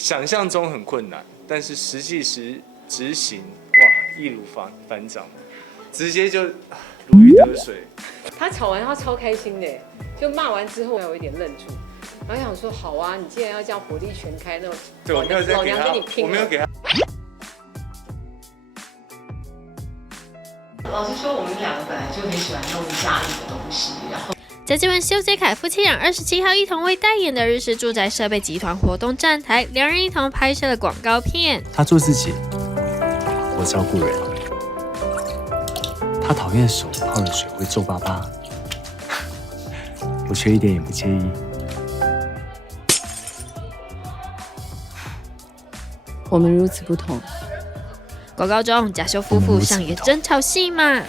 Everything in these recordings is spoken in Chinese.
想象中很困难，但是实际执行，哇，易如反掌，直接就如鱼得水。他吵完他超开心的，就骂完之后我有一点愣住，然后想说好啊，你既然要这样火力全开，那对我没有老娘跟你拼了。我没有给他。老实说，我们两个本来就很喜欢弄家里的东西，然后。贾静雯、修杰楷夫妻俩27号一同为代言的日式住宅设备集团活动站台，两人一同拍摄了广告片。他做自己，我照顾人。他讨厌手泡的水会皱巴巴，我却一点也不介意。我们如此不同。广告中，贾修夫妇上演争吵戏码。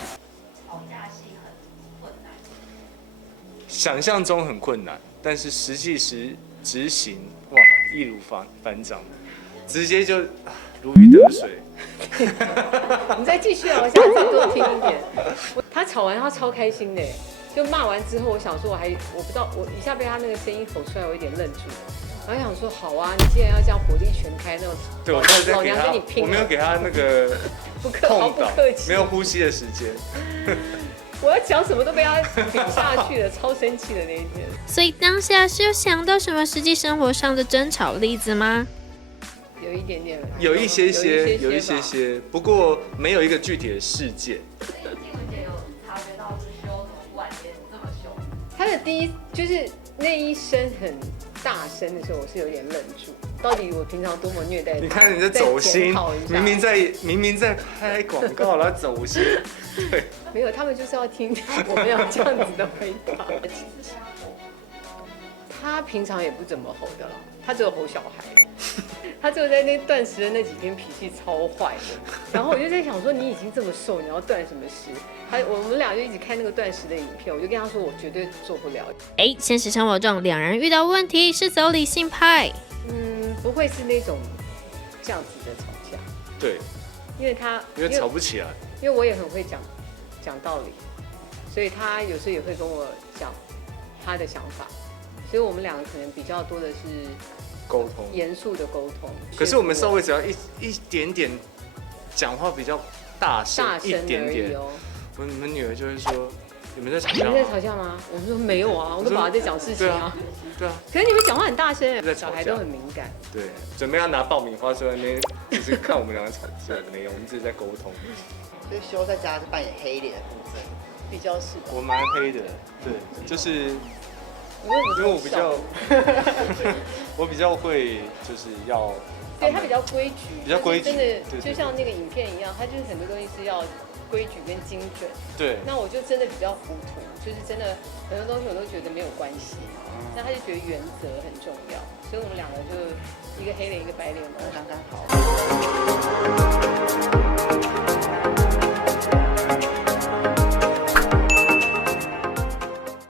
想象中很困难，但是实际执行，哇，易如反掌，直接就如鱼得水。你再继续啊，我想再多听一点。他吵完他超开心的，就骂完之后，我想说我不知道，我一下被他那个声音吼出来，我有点愣住。然后想说好啊，你既然要这样火力全开，那对我没有老娘跟你拼了。我没有给他那个毫不客气，没有呼吸的时间。我要讲什么都被他比下去了，超生气的那一天。所以当下是有想到什么实际生活上的争吵例子吗？有一点点，有一些，不过没有一个具体的事件。静雯姐有察觉到是修什么晚间这么凶？他的第一就是那一声很大声的时候，我是有点愣住。到底我平常多么虐待他？你看你在走心，明明在拍广告，然后走心。对，没有，他们就是要听我们要这样子的回答。他平常也不怎么吼的啦，他只有吼小孩。他只有在那断食的那几天脾气超坏的。然后我就在想说，你已经这么瘦，你要断什么食？我们俩就一起看那个断食的影片，我就跟他说，我绝对做不了。现实生活中两人遇到问题是走理性派。不会是那种这样子的吵架。对，因为吵不起来。因为我也很会讲道理，所以他有时候也会跟我讲他的想法，所以我们两个可能比较多的是沟通，严肃的沟通。可是我们稍微只要一点点讲话比较大声一点点，我们女儿就会说：“你们在吵架吗？”你们在吵架吗？我们说没有啊，我跟爸爸在讲事情啊。对啊。可是你们讲话很大声，小孩都很敏感。对，准备要拿爆米花出来那边，就是看我们两个吵架的没有，我们只是在沟通。所以修在家是扮演黑脸的部分，比较是。我蛮黑的，对，就是因为我比较，我比较会就是要。对他比较规矩，比较规矩，真的就像那个影片一样，他就是很多东西是要规矩跟精准。对。那我就真的比较糊涂，就是真的很多东西我都觉得没有关系，那他就觉得原则很重要，所以我们两个就一个黑脸一个白脸嘛，刚刚好。